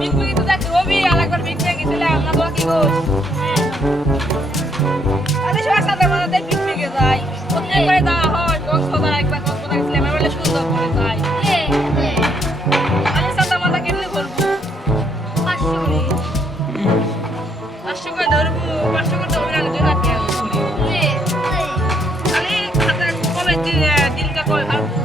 picnic তো দেখতে হবি আরেকবার পিকনিক গেছিলাম না তো কি গোস আরে সবার সাথে মাঝে পিকনিকে যাই প্রত্যেকবার যাওয়া হয় কক্সবাজার একবার কক্সবাজার গেছিলাম এবারে সুন্দর করে যাই আমি সাথে মাথা কেটে বলবো 500 করে 500 করে ধরবো 500 করে ধরবো না 2000 টাকা করে আমি খাতা কবে দিনটা কবে ভাববো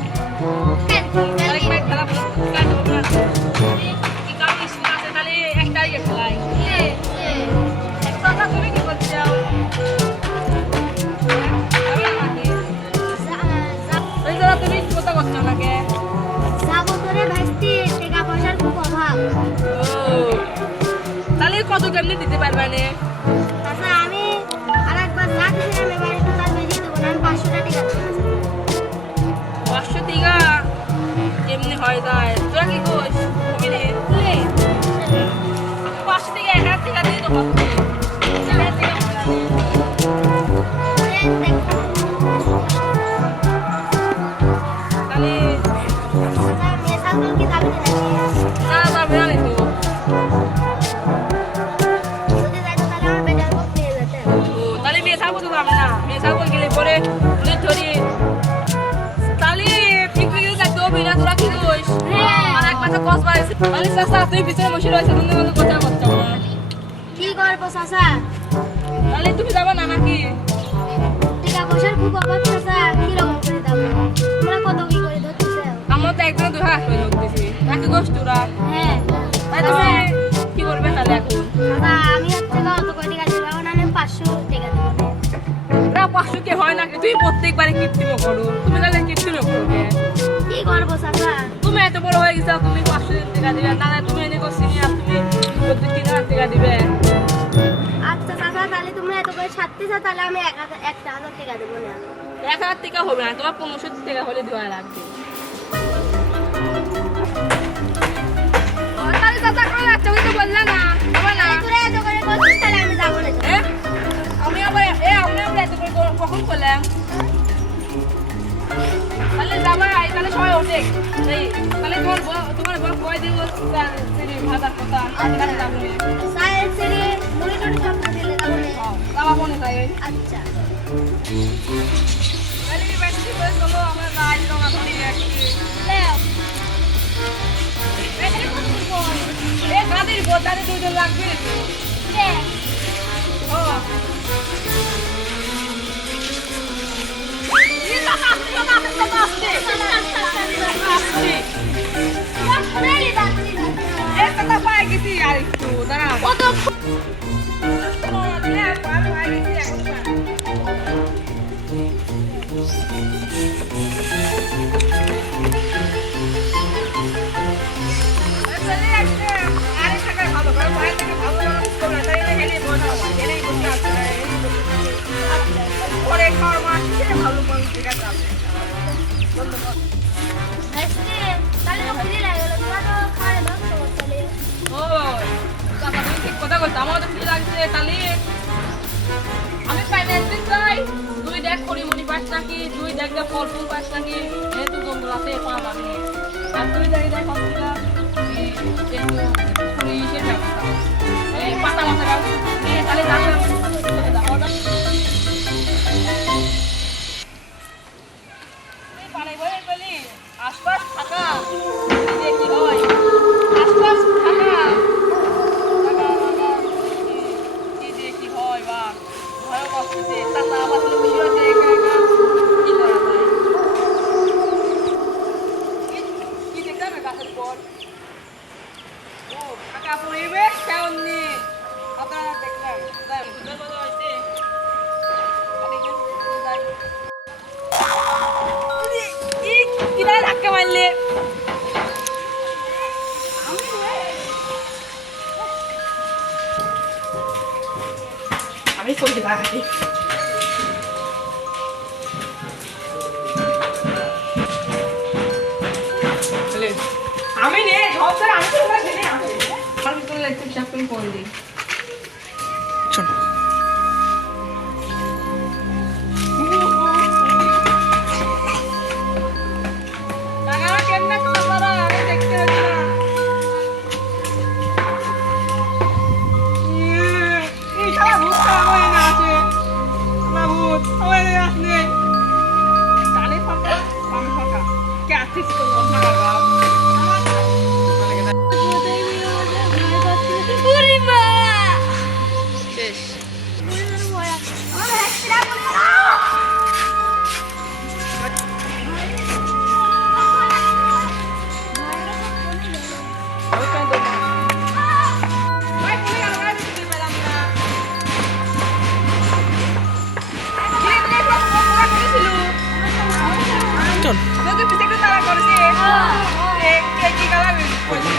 কত কেমনি দিতে পারবে না আচ্ছা আমি আরেকবার যাচ্ছিলাম এবার একটু তার বেশি দেবো না 500 টাকা 500 টাকা কেমনি হয় যায় তোরা কি কইস কবি রে 500 টাকা 1000 টাকা দিয়ে তো হবে তাহলে মেসাল কি দাবি না যাবে না তো পরে ধরি তাহলে পিকনিকে যাইতে হবে না তোরা কি কইস আর এক মাথা কসবাই তাহলে চাচা তুই পিছনে বসে রয়েছে তুমি কোনো কথা করতে না কি করব চাচা তাহলে তুমি যাবা না নাকি টাকা পয়সার খুব অভাব চাচা কি রকম করে দাও তোমরা কত কি করে ধরতেছ আমরা তো একজন 2000 করে ধরতেছি নাকি কষ্ট তোরা হ্যাঁ তাই তুমি কি করবে তাহলে এখন চাচা আমি হচ্ছে কত কয় টাকা দিব না 500 টাকা দেব 500 কে হয় নাকি তুই প্রত্যেকবারে কৃত্রিম করো তুমি তাহলে কৃত্রিম করবে কি করব চাচা তুমি এত বড় হয়ে গেছো তুমি 500 টাকা দিবে না না তুমি এনে করছিস আর তুমি 3000 টাকা দিবে আচ্ছা চাচা তাহলে তুমি এত করে ছাড়তেছ তাহলে আমি 1000 টাকা দেব না 1000 টাকা হবে না তোমার 1500 টাকা হলে দেওয়া লাগবে তাহলে চাচা কোন আচ্ছা তো বললা না হবে না তোরা এত করে করছিস তাহলে আমি যাব না আমি আবার এত করে কখন করলাম তাহলে যাবা এখানে সবাই ওঠে সেই তাহলে তোমার বড় কয় দিব ভাতার কথা এখানে যাবো সায়েন্স এর মনিটর সব দিলে যাব না যাবা মনে তাই আচ্ছা তাহলে বেশি করে চলো আমরা যাই রঙা ধরি একটু লেও এখানে কত করব এ গাড়ির বোতারে দুজন লাগবে লে ও পরে খাওয়ার মাসে ভালো মন থেকে যাবে তাহলে তো ফ্রি লাগে তোরা তো খায় না তো তাহলে ও চাচা তুমি ঠিক কথা বলছো আমার তো ফ্রি লাগছে তাহলে আমি ফাইন্যান্সিং চাই 2 দেখ করিমনি পাস নাকি 2 দেখ ফল ফুল পাস নাকি যেহেতু বন্ধু আছে পাওয়া আমি আর 2 দেখ হসপিটাল পুলিশের ব্যবস্থা এই পাতা মাথা ব্যবস্থা তাহলে যাবে আশপাশ থাকা কি হয় আশপাশ থাকা কি দিয়ে কি হয় বা ভয় করতেছে তার আবার বসে আছে কি করা যায় কি দেখলাম গাছের পর ও কাকা পরিবেশ কেমন নি আপনারা দেখলাম হয়েছে কিনারে ধাক্কা মারলে আমি চলতে পারি আমি নে সব আমি তো ওরা জেনে আসে আমি তো লাগছে চাকরি করে দিই চল টাকা কেমনে খাওয়া আমি দেখতে হচ্ছে না পিছে একটু তাড়া করছে কি কালার করছি